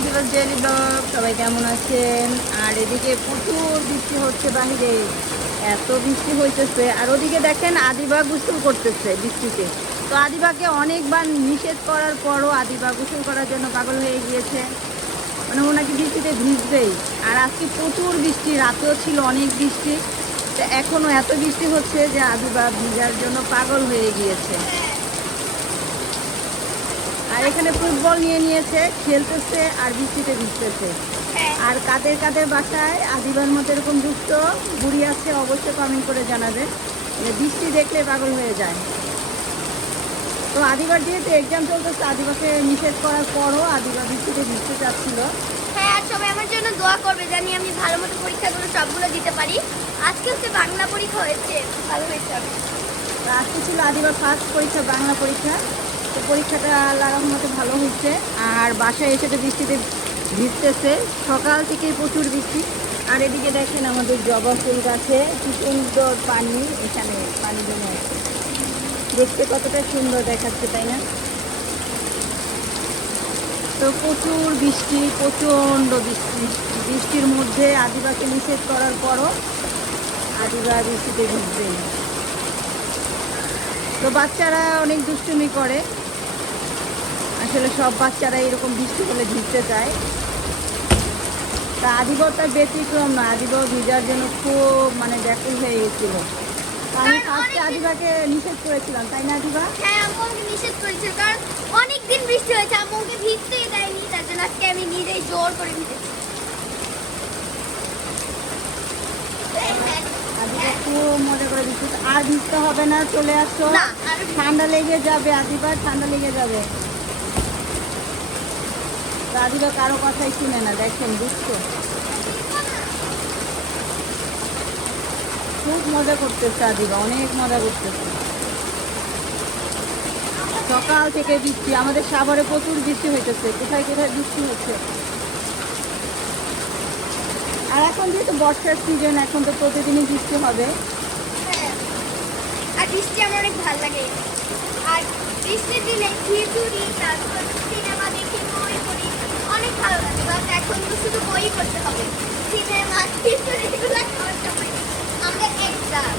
আদিবাস daily blog, সবাই কেমন আছেন? আর এদিকে প্রচুর বৃষ্টি হচ্ছে বাহিরে, এত বৃষ্টি হইতেছে। আর ওদিকে দেখেন আদিবা গোসল করতেছে বৃষ্টিতে। তো আদিবাকে অনেকবার নিষেধ করার পরও আদিবা গোসল করার জন্য পাগল হয়ে গিয়েছে, মানে ওনাকে বৃষ্টিতে ভিজবেই। আর আজকে প্রচুর বৃষ্টি, রাতেও ছিল অনেক বৃষ্টি, তো এখনও এত বৃষ্টি হচ্ছে যে আদিবা ভিজার জন্য পাগল হয়ে গিয়েছে। আর এখানে ফুটবল নিয়ে নিয়েছে, খেলতেছে আর বৃষ্টিতে ভিজতেছে। আর কাদের কাদের বাসায় আদিবার মতো এরকম দুষ্ট বুড়ি আছে অবশ্যই কমেন্ট করে জানাবে, বৃষ্টি দেখলে পাগল হয়ে যায়। তো আদিবার যেহেতু এক্সাম চলতেছে, আদিবাকে নিষেধ করার পরও আদিবা বৃষ্টিতে ভিজতে চাচ্ছিল। হ্যাঁ, আর সবাই আমার জন্য দোয়া করবে জানি আমি ভালো মতো পরীক্ষাগুলো সবগুলো দিতে পারি। আজকে হচ্ছে বাংলা পরীক্ষা হয়েছে, ভালো হয়েছে। আজকে ছিল আদিবার ফার্স্ট পরীক্ষা, বাংলা পরীক্ষা। তো পরীক্ষাটা আল্লাহর রহমতে ভালো হয়েছে। আর বাসায় এসে তো বৃষ্টিতে ভিজতেছে, সকাল থেকেই প্রচুর বৃষ্টি। আর এদিকে দেখেন আমাদের জবা ফুল গাছে কি সুন্দর পানি, এখানে পানি জমে আছে, দেখতে কতটা সুন্দর দেখাচ্ছে, তাই না? তো প্রচুর বৃষ্টি, প্রচণ্ড বৃষ্টি। বৃষ্টির মধ্যে আদিবাকে নিষেধ করার পরও আদিবা বৃষ্টিতে ভিজবেই। তো বাচ্চারা অনেক দুষ্টুমি করে, আসলে সব বাচ্চারা এরকম বৃষ্টি হলে ভিজতে চায়। তা আদিবাও তার ব্যতিক্রম না, আদিবাও ভিজার জন্য খুব ব্যাকুল হয়ে গেছিল। আমি ফার্স্টে আদিবাকে নিষেধ করেছিলাম, তাই না আদিবা? হ্যাঁ, আম্মু আমাকে নিষেধ করেছিল কারণ অনেক দিন বৃষ্টি হয়েছে, আম্মু আমাকে ভিজতেই দেয়নি, তার জন্য আজকে আমি নিজেই জোর করে ভিজেছি। আদিবা খুব মজা করে ভিজতে, আর ভিজতে হবে না, চলে আসো, ঠান্ডা লেগে যাবে আদিবার, ঠান্ডা লেগে যাবে। তো আদিবা কারো কথাই শুনে না, দেখেন বুঝছো, খুব মজা করতেছে আদিবা, অনেক মজা করতেছে। সকাল থেকে বৃষ্টি, আমাদের সাভারে প্রচুর বৃষ্টি হইতেছে, কোথায় কোথায় বৃষ্টি হচ্ছে। আর এখন যেহেতু বর্ষার সিজন, এখন তো প্রতিদিনই বৃষ্টি হবে। হ্যাঁ, আর বৃষ্টি আমার অনেক ভালো লাগে। আর বৃষ্টির দিনে খিচুড়ি, তারপর সিনেমা দেখি, বই পড়ি, অনেক ভালো লাগে। বাট এখন তো শুধু বই পড়তে হবে, সিনেমা খিচুড়ি এগুলো খাওয়ার সময় আমাদের এক্সাম।